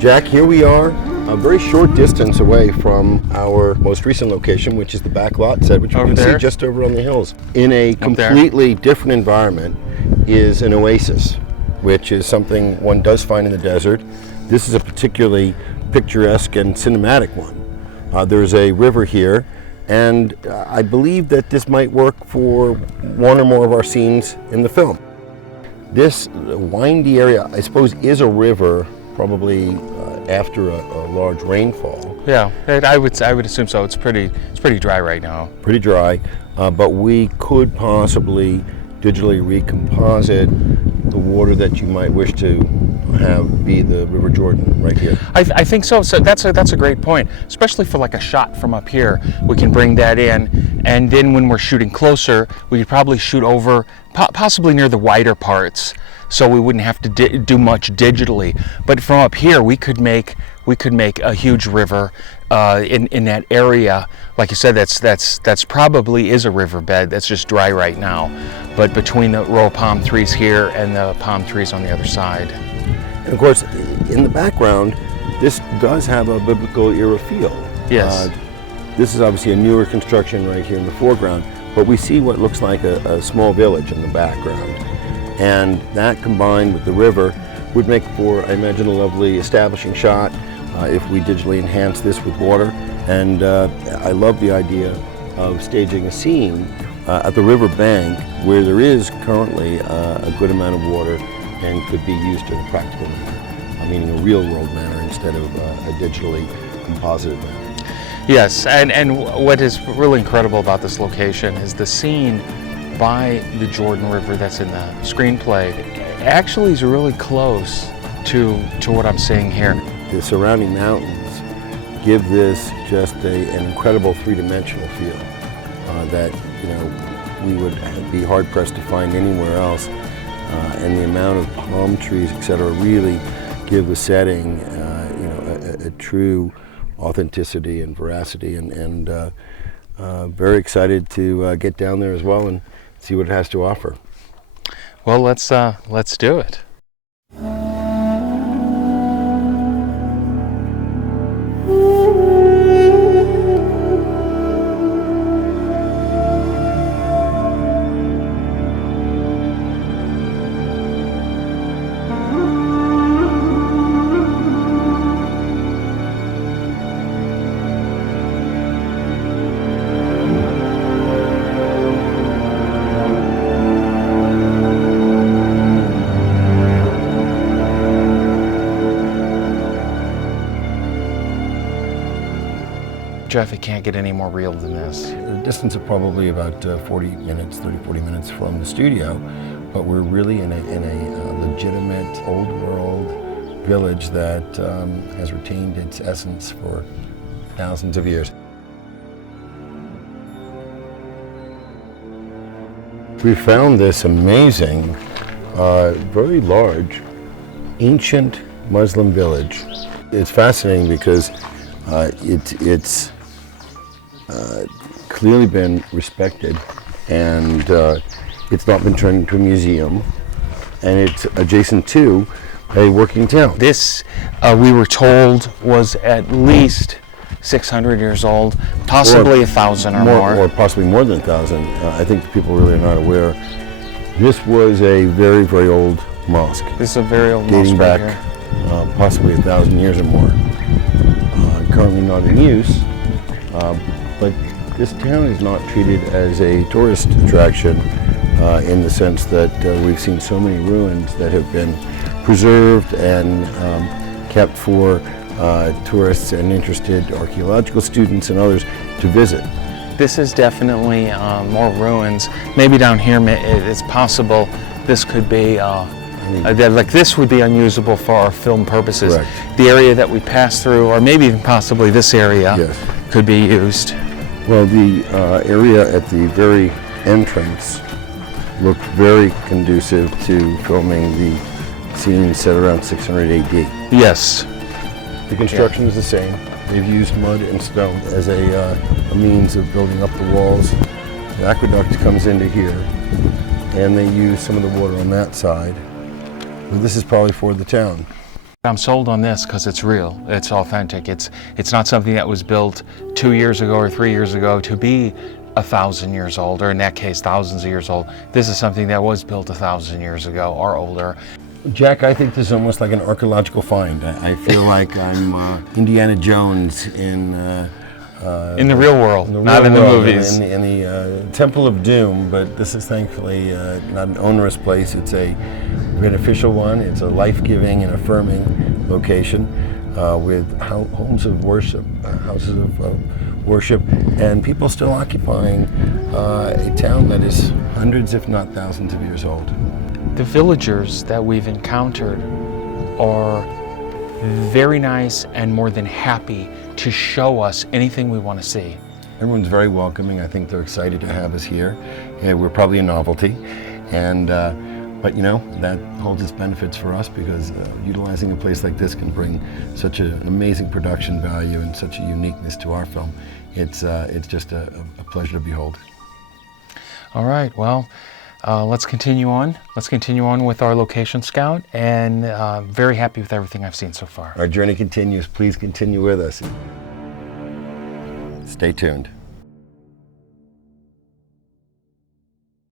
Jack, here we are, a very short distance away from our most recent location, which is the back lot set, which you can see just over on the hills. In a completely different environment is an oasis, which is something one does find in the desert. This is a particularly picturesque and cinematic one. There's a river here, and I believe that this might work for one or more of our scenes in the film. This windy area, I suppose, is a river, probably after a large rainfall. Yeah, I would assume so. It's pretty dry right now. Pretty dry, but we could possibly digitally recomposite the water that you might wish to have be the River Jordan right here. I think so. So that's a great point, especially for like a shot from up here. We can bring that in, and then when we're shooting closer, we could probably shoot over, possibly near the wider parts, so we wouldn't have to do much digitally. But from up here, we could make a huge river in that area. Like you said, that's probably is a riverbed that's just dry right now. But between the row of palm trees here and the palm trees on the other side. And of course, in the background, this does have a biblical era feel. Yes. This is obviously a newer construction right here in the foreground, but we see what looks like a small village in the background. And that combined with the river would make for, I imagine, a lovely establishing shot if we digitally enhance this with water. And I love the idea of staging a scene at the river bank where there is currently a good amount of water and could be used in a practical manner, meaning a real world manner instead of a digitally composited manner. Yes, and what is really incredible about this location is the scene by the Jordan River that's in the screenplay actually is really close to what I'm seeing here. The surrounding mountains give this just an incredible three-dimensional feel that we would be hard-pressed to find anywhere else. And the amount of palm trees, etc., really give the setting a true authenticity and veracity, and very excited to get down there as well and see what it has to offer. Well, let's do it. Jeff, it can't get any more real than this. A distance of probably about 40 minutes from the studio, but we're really in a legitimate old world village that has retained its essence for thousands of years. We found this amazing, very large, ancient Muslim village. It's fascinating because it's clearly been respected, and it's not been turned into a museum, and it's adjacent to a working town. This, we were told, was at least 600 years old, possibly 1,000 or more. Or possibly more than 1,000. I think people really are not aware. This was a very, very old mosque. This is a very old dating mosque right back possibly 1,000 years or more. Currently not in use, but this town is not treated as a tourist attraction in the sense that we've seen so many ruins that have been preserved and kept for tourists and interested archaeological students and others to visit. This is definitely more ruins. Maybe down here it's possible this could be like this would be unusable for our film purposes. Correct. The area that we passed through, or maybe even possibly this area, yes, could be used. Well, the area at the very entrance looked very conducive to filming the scene set around 600 AD. Yes. The construction is the same. They've used mud and stone as a means of building up the walls. The aqueduct comes into here, and they use some of the water on that side. Well, this is probably for the town. I'm sold on this because it's real, it's authentic. It's not something that was built 2 years ago or 3 years ago to be 1,000 years old, or in that case, thousands of years old. This is something that was built 1,000 years ago or older. Jack, I think this is almost like an archaeological find. I feel like I'm Indiana Jones in the real world, not in the movies. In the Temple of Doom, but this is thankfully not an onerous place. It's a beneficial one. It's a life-giving and affirming location with homes of worship, houses of worship, and people still occupying a town that is hundreds, if not thousands of years old. The villagers that we've encountered are very nice and more than happy to show us anything we want to see. Everyone's very welcoming. I think they're excited to have us here. We're probably a novelty, and but you know, that holds its benefits for us because utilizing a place like this can bring such an amazing production value and such a uniqueness to our film. It's just a pleasure to behold. All right, well, let's continue on. Let's continue on with our location scout, and very happy with everything I've seen so far. Our journey continues. Please continue with us. Stay tuned.